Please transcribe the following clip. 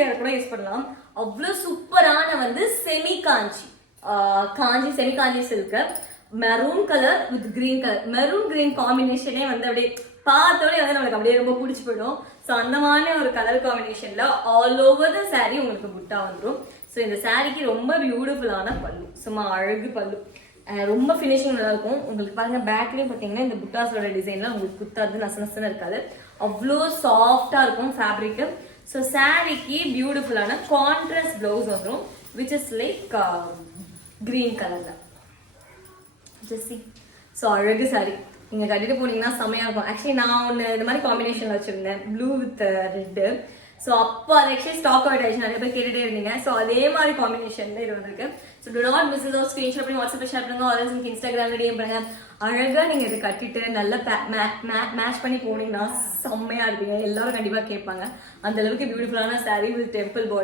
வேர் கூட யூஸ் பண்ணலாம். அவ்வளோ சூப்பரான வந்து semi Kanchi silk maroon colour with green colour. Maroon green காம்பினேஷனே வந்து அப்படியே பார்த்தோடனே வந்து நம்மளுக்கு அப்படியே ரொம்ப பிடிச்சி போயிடும். ஸோ அந்த மாதிரி ஒரு கலர் காம்பினேஷன்ல ஆல் ஓவர் த சாரீ உங்களுக்கு புட்டா வந்துடும். ஸோ இந்த சாரீக்கு ரொம்ப பியூட்டிஃபுல்லான பல்லு, சும்மா அழகு பல்லு, ரொம்ப ஃபினிஷிங் நல்லா இருக்கும். உங்களுக்கு பாருங்க பேக்லேயும் பார்த்தீங்கன்னா இந்த புட்டாஸோட டிசைன்லாம் உங்களுக்கு குத்தாது, நசனசன்னு இருக்காது, அவ்வளோ சாஃப்டா இருக்கும் ஃபேப்ரிக்கு. ஸோ சாரீக்கு பியூட்டிஃபுல்லான கான்ட்ராஸ்ட் பிளவுஸ் வந்துடும் விச் இஸ் லைக் கிரீன் கலர்ல. ஸோ அழகு சாரி நீங்க கட்டிட்டு போனீங்கன்னா செமையா இருக்கும். ஆக்சுவலி நான் ஒன்று இந்த மாதிரி காம்பினேஷன் வச்சிருந்தேன், ப்ளூ வித் ரெட்டு. ஸோ அப்போ அது ஆக்சுவலி ஸ்டாக் அவுட் ஆயிடுச்சு, நிறைய பேர் கேட்டுட்டே இருந்தீங்க. ஸோ அதே மாதிரி காம்பினேஷன்ல இது வந்திருக்கு. So to not miss is screenshot பண்ணி வாட்ஸ்அப்ல ஷேர் பண்ணுங்க, ஆல்ரெடி எனக்கு இன்ஸ்டாகிராம்ல டிஎம் பண்ணுங்க. அழகா நீங்க இதை கட்டிட்டு நல்லா மேட்ச் பண்ணி போனீங்கன்னா செம்மையா இருப்பீங்க. எல்லாரும் கண்டிப்பா கேட்பாங்க. அந்த அளவுக்கு பியூட்டிஃபுல்லான சாரி வித் டெம்பிள் பார்டர்.